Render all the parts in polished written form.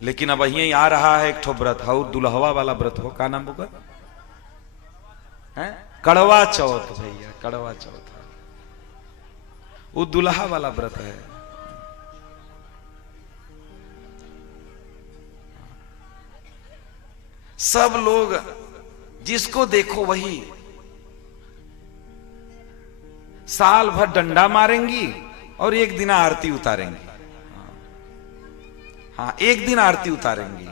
लेकिन अब यही आ रहा है एक ठो व्रत हो, दुल्हवा वाला व्रत हो, का नाम होगा है? कड़वा चौथ भैया, कड़वा चौथ वो दुल्हा वाला व्रत है। सब लोग जिसको देखो वही साल भर डंडा मारेंगी और एक दिन आरती उतारेंगी। हाँ, एक दिन आरती उतारेंगी।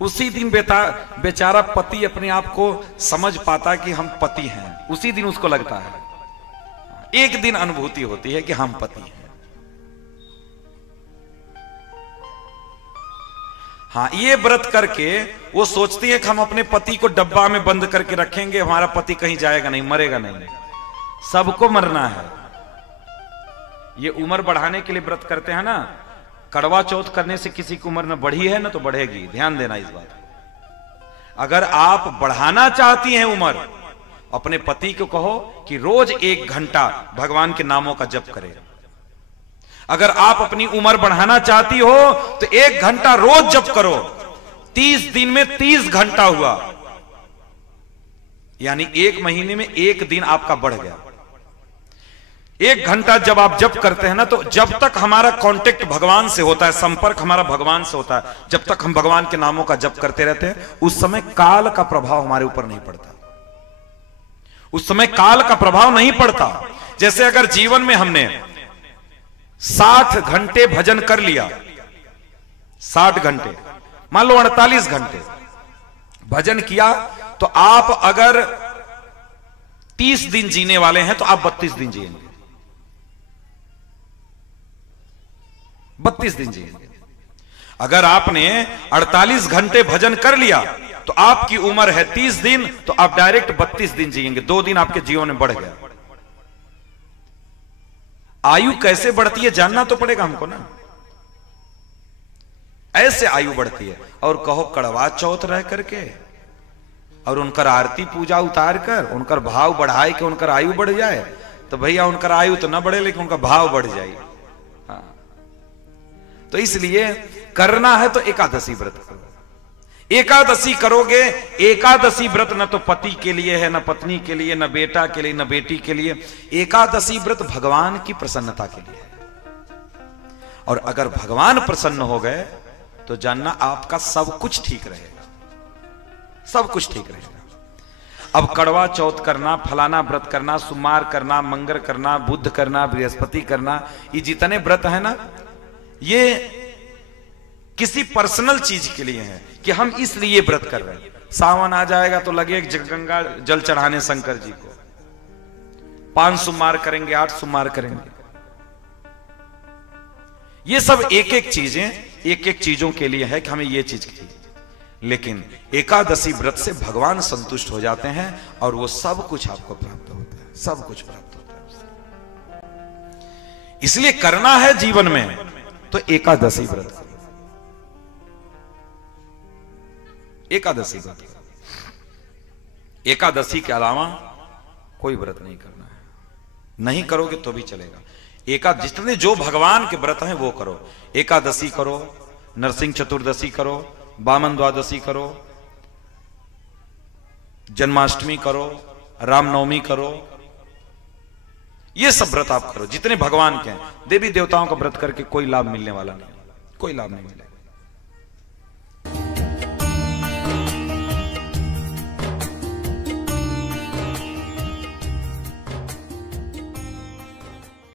उसी दिन बेचारा पति अपने आप को समझ पाता कि हम पति हैं, उसी दिन उसको लगता है, एक दिन अनुभूति होती है कि हम पति हैं। हाँ, ये व्रत करके वो सोचती है कि हम अपने पति को डब्बा में बंद करके रखेंगे, हमारा पति कहीं जाएगा नहीं, मरेगा नहीं। सबको मरना है। ये उम्र बढ़ाने के लिए व्रत करते हैं ना। कड़वा चौथ करने से किसी की उम्र न बढ़ी है न तो बढ़ेगी, ध्यान देना इस बात। अगर आप बढ़ाना चाहती हैं उम्र, अपने पति को कहो कि रोज 1 घंटा भगवान के नामों का जप करें। अगर आप अपनी उम्र बढ़ाना चाहती हो तो 1 घंटा रोज जप करो। 30 दिन में 30 घंटा हुआ, यानी 1 महीने में 1 दिन आपका बढ़ गया। 1 घंटा जब आप जप करते हैं ना, तो जब तक हमारा कांटेक्ट भगवान से होता है, संपर्क हमारा भगवान से होता है, जब तक हम भगवान के नामों का जप करते रहते हैं, उस समय काल का प्रभाव हमारे ऊपर नहीं पड़ता। उस समय काल का प्रभाव नहीं पड़ता। जैसे अगर जीवन में हमने 60 घंटे भजन कर लिया, 60 घंटे, मान लो 48 घंटे भजन किया, तो आप अगर 30 दिन जीने वाले हैं तो आप 32 दिन जिएंगे, 32 दिन जिएंगे। अगर आपने 48 घंटे भजन कर लिया तो आपकी उम्र है 30 दिन, तो आप डायरेक्ट 32 दिन जिएंगे। 2 दिन आपके जीवन में बढ़ गया। आयु कैसे बढ़ती है जानना तो पड़ेगा हमको ना। ऐसे आयु बढ़ती है। और कहो कड़वा चौथ रह करके और उनकर आरती पूजा उतार कर उनकर भाव बढ़ाए कि उनकर आयु बढ़ जाए, तो भैया उनकर आयु तो ना बढ़े लेकिन उनका भाव बढ़ जाए। हाँ, तो इसलिए करना है तो एकादशी व्रत करो। एकादशी करोगे, एकादशी व्रत न तो पति के लिए है, न पत्नी के लिए, न बेटा के लिए, न बेटी के लिए। एकादशी व्रत भगवान की प्रसन्नता के लिए है। और अगर भगवान प्रसन्न हो गए तो जानना आपका सब कुछ ठीक रहेगा, सब कुछ ठीक रहेगा। अब कड़वा चौथ करना, फलाना व्रत करना, सुमार करना, मंगर करना, बुद्ध करना, बृहस्पति करना, ये जितने व्रत है ना, ये किसी पर्सनल चीज के लिए है कि हम इसलिए व्रत कर रहे हैं। सावन आ जाएगा तो लगे गंगा जल चढ़ाने शंकर जी को, 5 सोमवार करेंगे, 8 सोमवार करेंगे। ये सब एक एक चीजों के लिए है कि हमें ये चीज चाहिए। लेकिन एकादशी व्रत से भगवान संतुष्ट हो जाते हैं और वो सब कुछ आपको प्राप्त होता है, सब कुछ प्राप्त होता है। इसलिए करना है जीवन में तो एकादशी व्रत करो, एकादशी व्रत करो। एकादशी के अलावा कोई व्रत नहीं करना है। नहीं करोगे तो भी चलेगा। जितने जो भगवान के व्रत हैं वो करो। एकादशी करो, नरसिंह चतुर्दशी करो, वामन द्वादशी करो, जन्माष्टमी करो, रामनवमी करो, ये सब व्रत आप करो जितने भगवान के हैं। देवी देवताओं का व्रत करके कोई लाभ मिलने वाला नहीं, कोई लाभ नहीं मिलेगा।